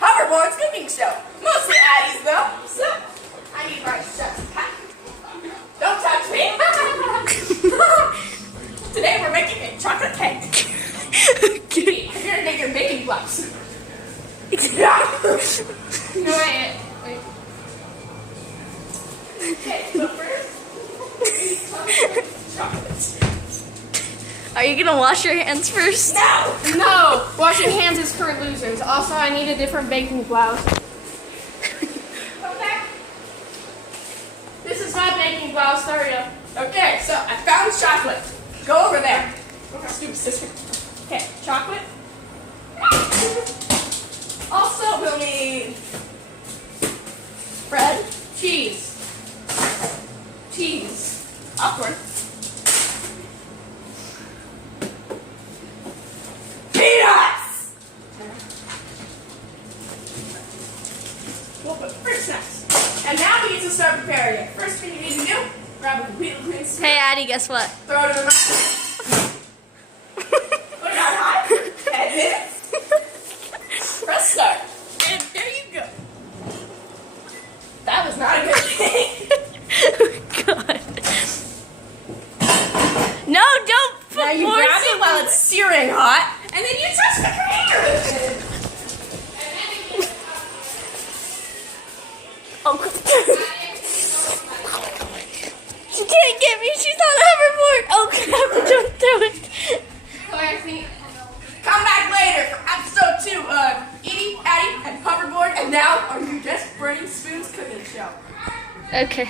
Hoverboard's cooking show. Mostly Addy's though. So I need my chef's hat. Don't touch me. Today we're making a chocolate cake. You're gonna get your baking gloves. Yeah. No, wait. Okay, so first, chocolate. Are you gonna wash your hands first? No! No! Washing hands is for losers. Also, I need a different baking blouse. Come back. This is my baking blouse. Sorry. Okay, so I found chocolate. Go over there. Stupid sister. Okay, chocolate. Also, we'll need bread, cheese. Awkward. Peanuts! We'll put fruit snacks. And now we get to start preparing it. First thing you need to do, grab a completely clean spoon. Hey, Addy, guess what? Throw it in the microwave. Put it on high. 10 minutes. Press start. And there you go. That was not a good thing. God. No, don't put Now you more grab it soup while in it's searing hot, and then you touch the creamer with it. Oh. She can't get me. She's on the hoverboard. Oh crap! Don't throw it. Come back later for episode 2 of Edee, Addy, and Hoverboard, and now our new Just Burning Spoons cooking show. Okay.